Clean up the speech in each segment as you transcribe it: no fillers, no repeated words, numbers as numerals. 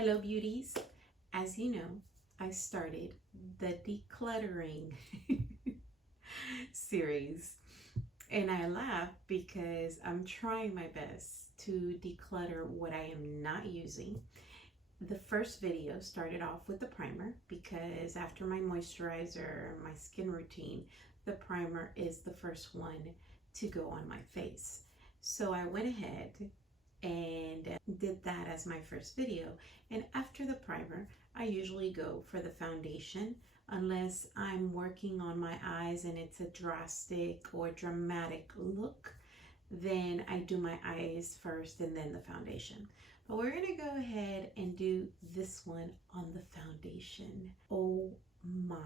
Hello, beauties. As you know, I started the decluttering series, and I laugh because I'm trying my best to declutter what I am not using. The first video started off with the primer because after my moisturizer, my skin routine, the primer is the first one to go on my face. So I went ahead and did that as my first video. And after the primer, I usually go for the foundation unless I'm working on my eyes and it's a drastic or dramatic look. Then I do my eyes first and then the foundation. But we're gonna go ahead and do this one on the foundation. Oh my,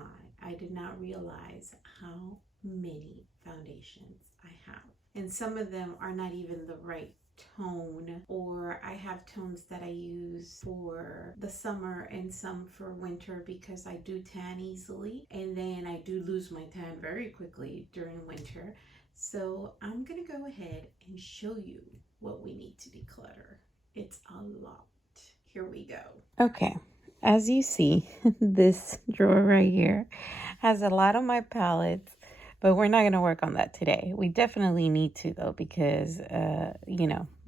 I did not realize how many foundations I have. And some of them are not even the right tone, or I have tones that I use for the summer and some for winter because I do tan easily, and then I do lose my tan very quickly during winter. So I'm gonna go ahead and show you what we need to declutter. It's a lot. Here we go. Okay, as you see, this drawer right here has a lot of my palettes, but we're not going to work on that today. We definitely need to, though, because,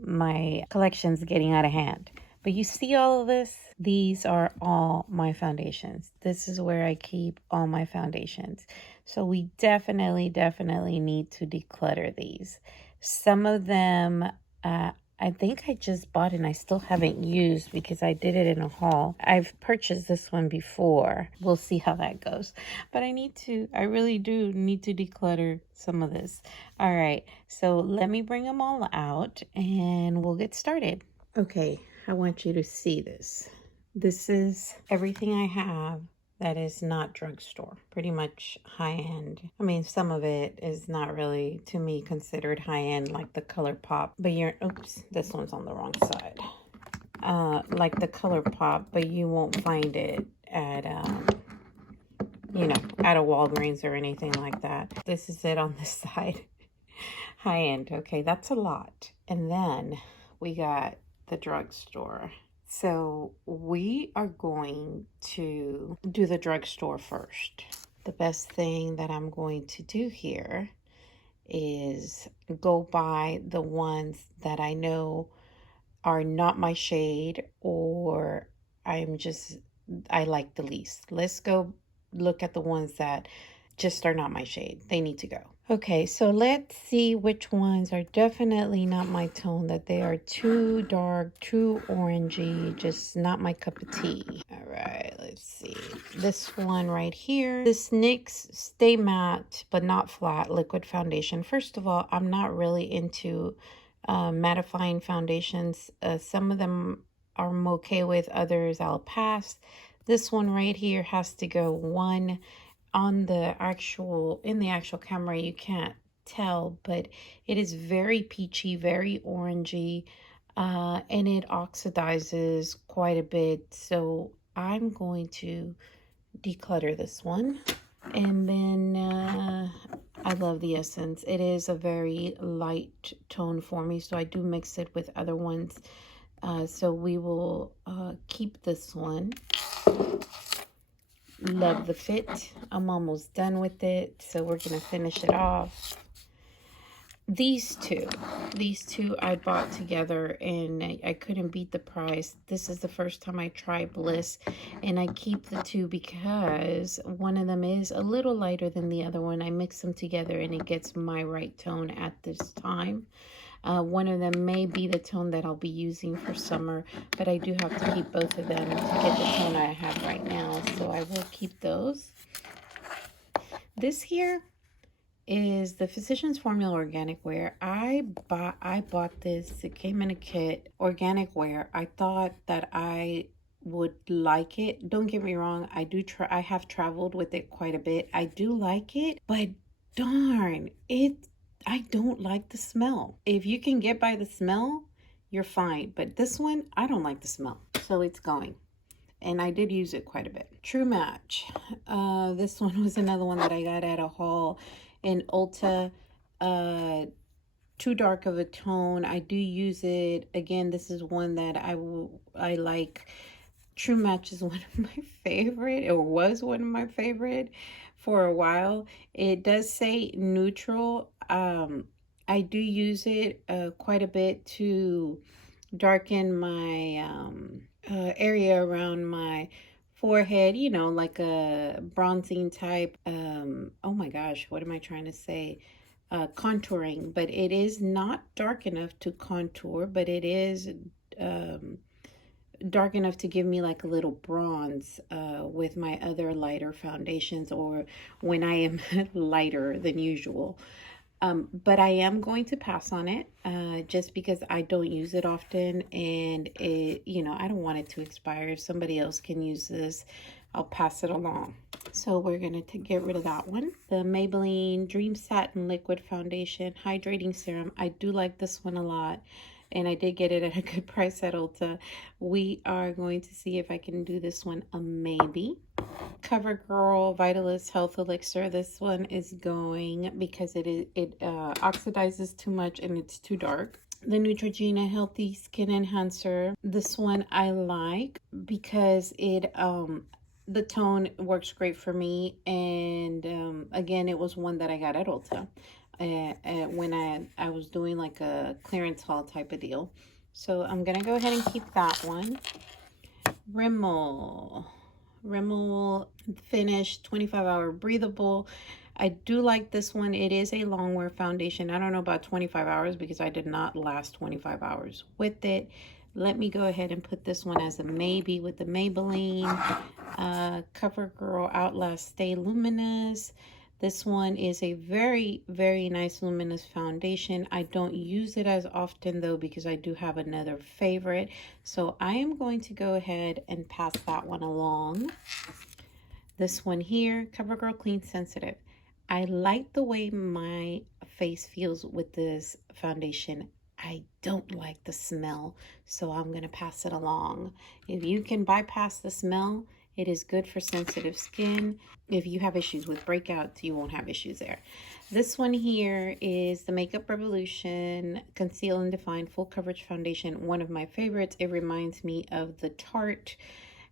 my collection's getting out of hand. But you see all of this? These are all my foundations. This is where I keep all my foundations. So we definitely need to declutter these. Some of them, I think I just bought and I still haven't used because I did it in a haul. I've purchased this one before. We'll see how that goes. But I really do need to declutter some of this. All right, so let me bring them all out and we'll get started. Okay, I want you to see this. This is everything I have that is not drugstore, pretty much high-end. I mean, some of it is not really, to me, considered high-end, like the Color Pop, but oops, this one's on the wrong side. Like the Color Pop, but you won't find it at, at a Walgreens or anything like that. This is it on this side. High-end, okay, that's a lot. And then we got the drugstore. So we are going to do the drugstore first. The best thing that I'm going to do here is go buy the ones that I know are not my shade, or I like the least. Let's go look at the ones that just are not my shade. They need to go. Okay, so let's see which ones are definitely not my tone, that they are too dark, too orangey, just not my cup of tea. All right, let's see. This one right here, this NYX Stay Matte But Not Flat Liquid Foundation. First of all, I'm not really into mattifying foundations. Some of them I'm okay with, others I'll pass. This one right here has to go. One on the actual camera you can't tell, but it is very peachy, very orangey, and it oxidizes quite a bit. So I'm going to declutter this one. And then I love the essence. It is a very light tone for me, so I do mix it with other ones. So we will keep this one. Love the fit. I'm almost done with it, so we're gonna finish it off. These two I bought together and I couldn't beat the price. This is the first time I tried Bliss, and I keep the two because one of them is a little lighter than the other one. I mix them together and it gets my right tone at this time. One of them may be the tone that I'll be using for summer, but I do have to keep both of them to get the tone I have right now, so I will keep those. This here is the Physicians Formula Organic Wear. I bought this. It came in a kit, organic wear. I thought that I would like it. Don't get me wrong, I have traveled with it quite a bit. I do like it, but darn, I don't like the smell. If you can get by the smell, you're fine. But this one, I don't like the smell. So it's going. And I did use it quite a bit. True Match. This one was another one that I got at a haul in Ulta. Too dark of a tone. I do use it. Again, this is one that I like True Match is one of my favorite, or was one of my favorite for a while. It does say neutral. I do use it quite a bit to darken my area around my forehead, you know, like a bronzing type. Oh my gosh, what am I trying to say? Contouring, but it is not dark enough to contour, but it is um, dark enough to give me like a little bronze with my other lighter foundations, or when I am lighter than usual. But I am going to pass on it just because I don't use it often, and it, you know, I don't want it to expire. If somebody else can use this, I'll pass it along. So we're going to get rid of that one. The Maybelline Dream Satin Liquid Foundation Hydrating Serum. I do like this one a lot, and I did get it at a good price at Ulta. We are going to see if I can do this one a maybe. CoverGirl Vitalist Health Elixir. This one is going because it oxidizes too much and it's too dark. The Neutrogena Healthy Skin Enhancer. This one I like because it the tone works great for me, and again, it was one that I got at Ulta when I was doing like a clearance haul type of deal. So I'm gonna go ahead and keep that one. Rimmel Finish 25-hour breathable. I do like this one. It is a long wear foundation. I don't know about 25 hours because I did not last 25 hours with it. Let me go ahead and put this one as a maybe with the Maybelline CoverGirl Outlast Stay Luminous. This one is a very, very nice luminous foundation. I don't use it as often though because I do have another favorite. So I am going to go ahead and pass that one along. This one here, CoverGirl Clean Sensitive. I like the way my face feels with this foundation. I don't like the smell, so I'm going to pass it along. If you can bypass the smell, it is good for sensitive skin. If you have issues with breakouts, you won't have issues there. This one here is the Makeup Revolution Conceal and Define Full Coverage Foundation. One of my favorites. It reminds me of the Tarte.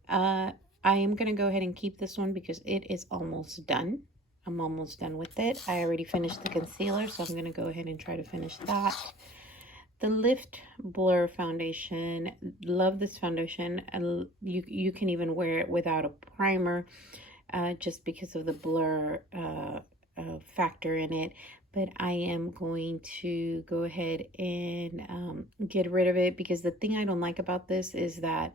I am going to go ahead and keep this one because it is almost done. I'm almost done with it. I already finished the concealer, so I'm going to go ahead and try to finish that. The Lift Blur Foundation. Love this foundation. You can even wear it without a primer just because of the blur factor in it. But I am going to go ahead and get rid of it because the thing I don't like about this is that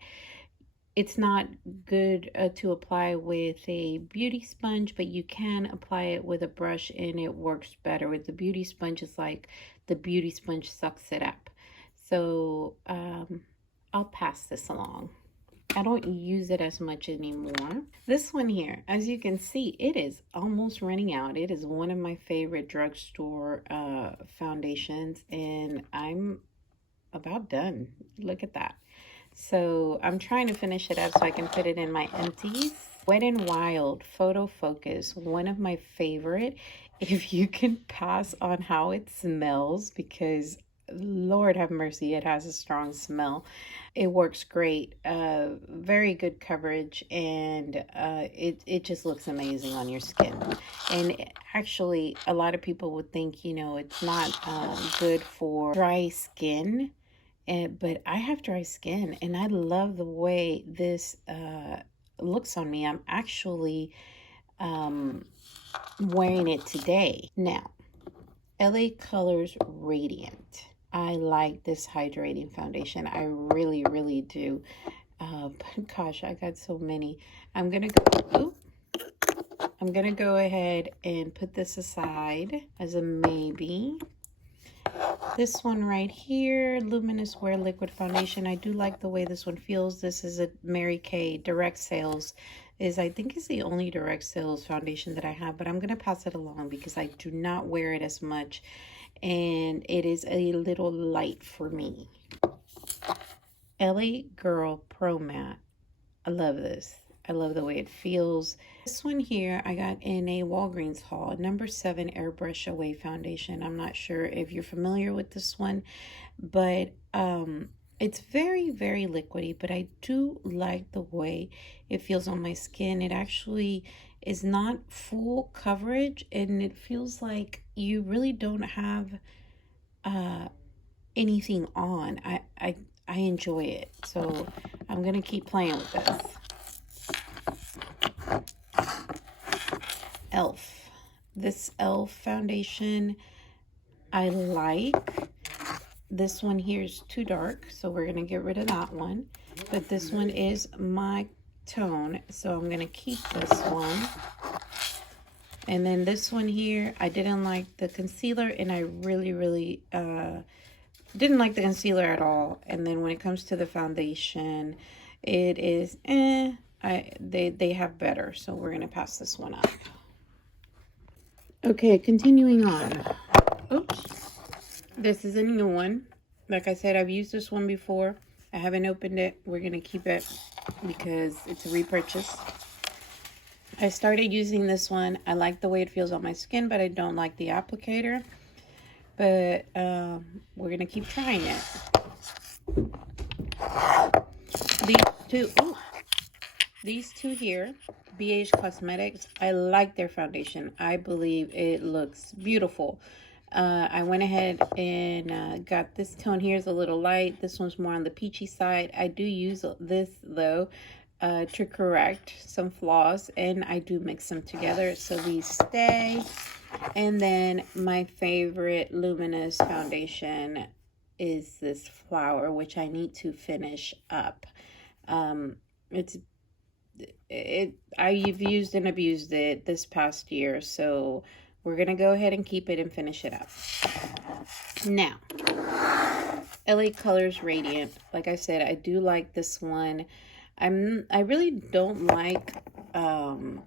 it's not good to apply with a beauty sponge, but you can apply it with a brush and it works better. With the beauty sponge, it's like the beauty sponge sucks it up. So I'll pass this along. I don't use it as much anymore. This one here, as you can see, it is almost running out. It is one of my favorite drugstore foundations, and I'm about done. Look at that. So I'm trying to finish it up so I can put it in my empties. Wet n Wild Photo Focus, one of my favorite. If you can pass on how it smells, because Lord have mercy, it has a strong smell. It works great. Very good coverage, and it just looks amazing on your skin. And actually, a lot of people would think, you know, it's not good for dry skin. But I have dry skin, and I love the way this looks on me. I'm actually wearing it today. Now, LA Colors Radiant. I like this hydrating foundation. I really, really do. But gosh, I got so many. I'm gonna go ahead and put this aside as a maybe. This one right here, Luminous Wear Liquid Foundation. I do like the way this one feels. This is a Mary Kay direct sales. I think is the only direct sales foundation that I have, but I'm going to pass it along because I do not wear it as much, and it is a little light for me. LA Girl Pro Matte. I love this. I love the way it feels. This one here I got in a Walgreens haul, number 7 Airbrush Away Foundation. I'm not sure if you're familiar with this one, but It's very, very liquidy, but I do like the way it feels on my skin. It actually is not full coverage, and it feels like you really don't have uh, anything on. I enjoy it, so I'm gonna keep playing with this. Elf. This Elf foundation I like. This one here is too dark, so we're gonna get rid of that one. But this one is my tone, so I'm gonna keep this one. And then this one here, I didn't like the concealer, and I really didn't like the concealer at all. And then when it comes to the foundation, it is they have better, so we're gonna pass this one up. Okay, continuing on. Oops. This is a new one. Like I said, I've used this one before. I haven't opened it. We're going to keep it because it's a repurchase. I started using this one. I like the way it feels on my skin, but I don't like the applicator. But we're going to keep trying it. These two here, BH Cosmetics, I like their foundation. I believe it looks beautiful. I went ahead and got this tone here is a little light. This one's more on the peachy side. I do use this though to correct some flaws, and I do mix them together so these stay. And then my favorite luminous foundation is this flower, which I need to finish up. I've used and abused it this past year, so we're going to go ahead and keep it and finish it up. Now, LA Colors Radiant. Like I said, I do like this one. I really don't like the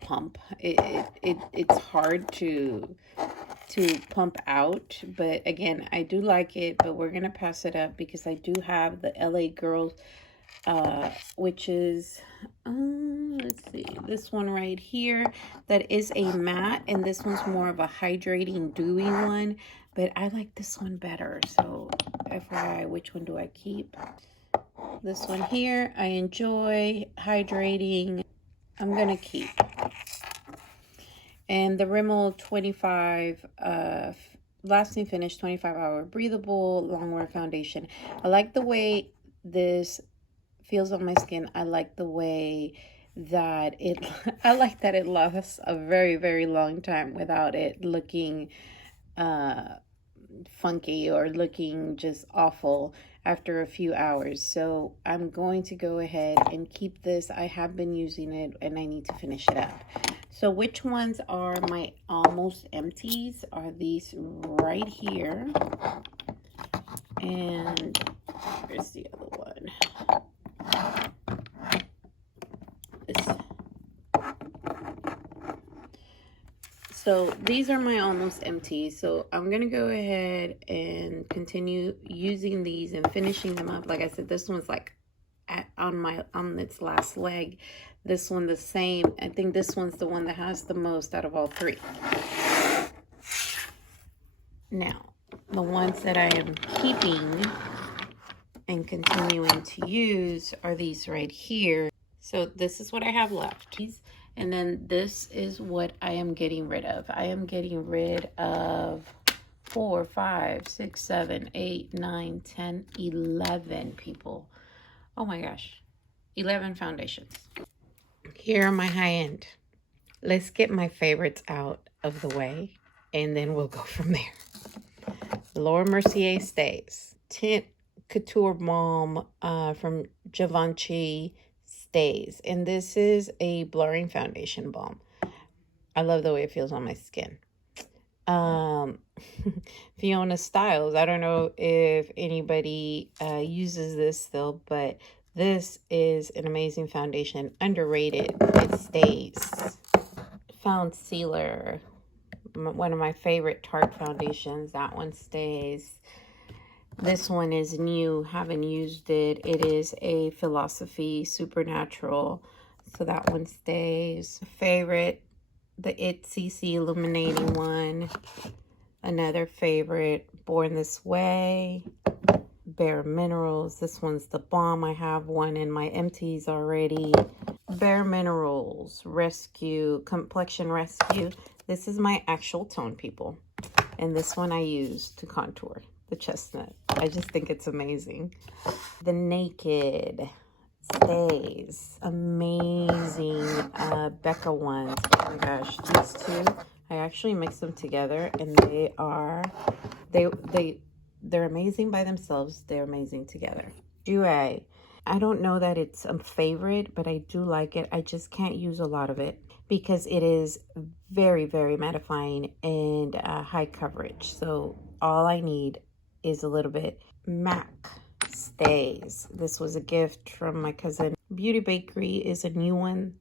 pump. It's hard to pump out, but again, I do like it, but we're going to pass it up because I do have the LA Girls which is let's see, this one right here that is a matte, and this one's more of a hydrating dewy one, but I like this one better. So FYI, which one do I keep? This one here, I enjoy hydrating. I'm gonna keep. And the Rimmel 25 lasting finish 25-hour breathable longwear foundation. I like the way this feels on my skin. I like the way that I like that it lasts a very long time without it looking funky or looking just awful after a few hours. So I'm going to go ahead and keep this. I have been using it and I need to finish it up. So which ones are my almost empties are these right here, and here's the other one. So these are my almost empty. So I'm going to go ahead and continue using these and finishing them up. Like I said, this one's like on its last leg. This one the same. I think this one's the one that has the most out of all three. Now, the ones that I am keeping and continuing to use are these right here. So this is what I have left. And then this is what I am getting rid of. I am getting rid of 4, 5, 6, 7, 8, 9, 10, 11 people. Oh my gosh. 11 foundations. Here are my high end. Let's get my favorites out of the way, and then we'll go from there. Laura Mercier Stays. Tint Couture Balm from Givenchy Stays. And this is a blurring foundation balm. I love the way it feels on my skin. Fiona Styles. I don't know if anybody uses this still, but this is an amazing foundation. Underrated. It stays. Found Sealer. One of my favorite Tarte foundations. That one stays. This one is new. Haven't used it. It is a Philosophy Supernatural. So that one stays. Favorite. The It CC Illuminating one. Another favorite. Born This Way. Bare Minerals. This one's the bomb. I have one in my empties already. Bare Minerals Rescue, Complexion Rescue. This is my actual tone, people. And this one I use to contour the chestnut. I just think it's amazing. The Naked Stays. Amazing Becca ones. Oh my gosh, these two, I actually mixed them together and they're amazing by themselves. They're amazing together. Jouer. I don't know that it's a favorite, but I do like it. I just can't use a lot of it because it is very, very mattifying and high coverage. So all I need is a little bit. MAC Stays. This was a gift from my cousin. Beauty Bakery is a new one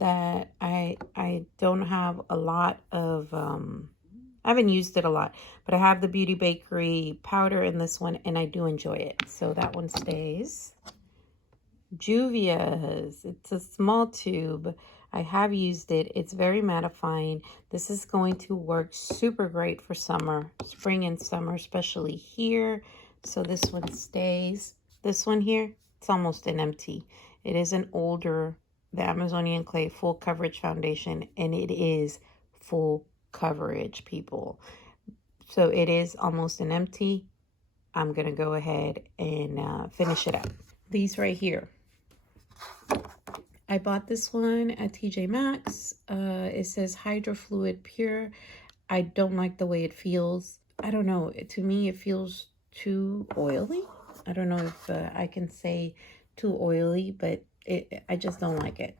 that I don't have a lot of, I haven't used it a lot, but I have the Beauty Bakery powder in this one and I do enjoy it. So that one stays. Juvia's. It's a small tube. I have used it. It's very mattifying. This is going to work super great for summer, spring and summer, especially here. So this one stays. This one here, it's almost an empty. It is an older, the Amazonian Clay full coverage foundation, and it is full coverage, people. So it is almost an empty. I'm going to go ahead and finish it up. These right here. I bought this one at TJ Maxx. It says Hydro Fluid Pure. I don't like the way it feels. I don't know. To me, it feels too oily. I don't know if I can say too oily, but I just don't like it.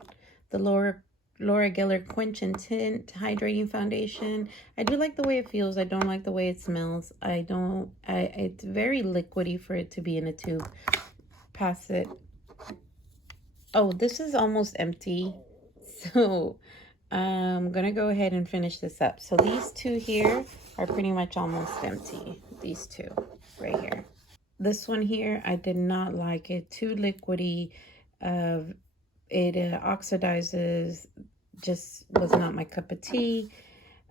The Laura Geller Quench and Tint Hydrating Foundation. I do like the way it feels. I don't like the way it smells. It's very liquidy for it to be in a tube. Pass it. Oh, this is almost empty. So I'm going to go ahead and finish this up. So these two here are pretty much almost empty. These two right here. This one here, I did not like it. Too liquidy. It oxidizes. Just was not my cup of tea.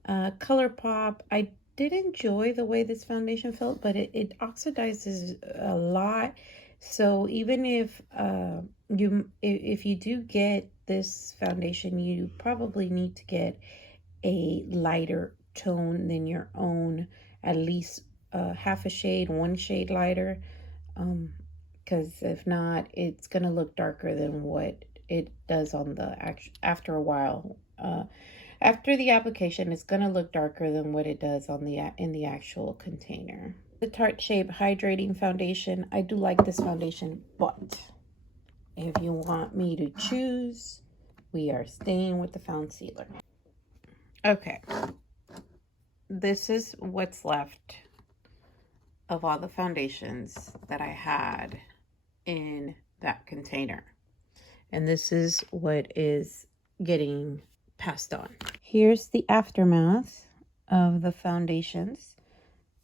ColourPop. I did enjoy the way this foundation felt, but it oxidizes a lot. So even if you do get this foundation, you probably need to get a lighter tone than your own, at least half a shade, one shade lighter, because if not, it's gonna look darker than what it does on the after a while. After the application, it's gonna look darker than what it does on in the actual container. The Tarte Shape Hydrating Foundation. I do like this foundation, but if you want me to choose, we are staying with the Foundsealer. Okay, this is what's left of all the foundations that I had in that container. And this is what is getting passed on. Here's the aftermath of the foundations.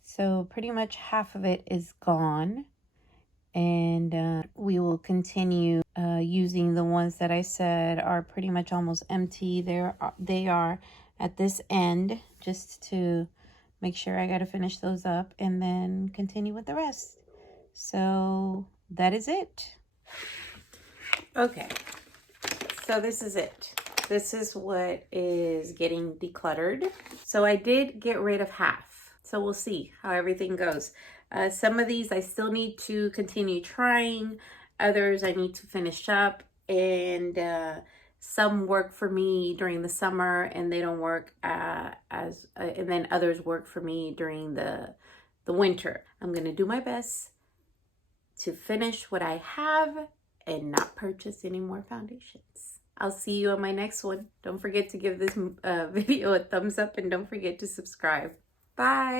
So pretty much half of it is gone. And we will continue using the ones that I said are pretty much almost empty. They are at this end, just to make sure I got to finish those up and then continue with the rest. So that is it. Okay, so this is it. This is what is getting decluttered. So I did get rid of half. So we'll see how everything goes. Some of these I still need to continue trying. Others I need to finish up. And some work for me during the summer and they don't work and then others work for me during the winter. I'm going to do my best to finish what I have and not purchase any more foundations. I'll see you on my next one. Don't forget to give this video a thumbs up and don't forget to subscribe. Bye.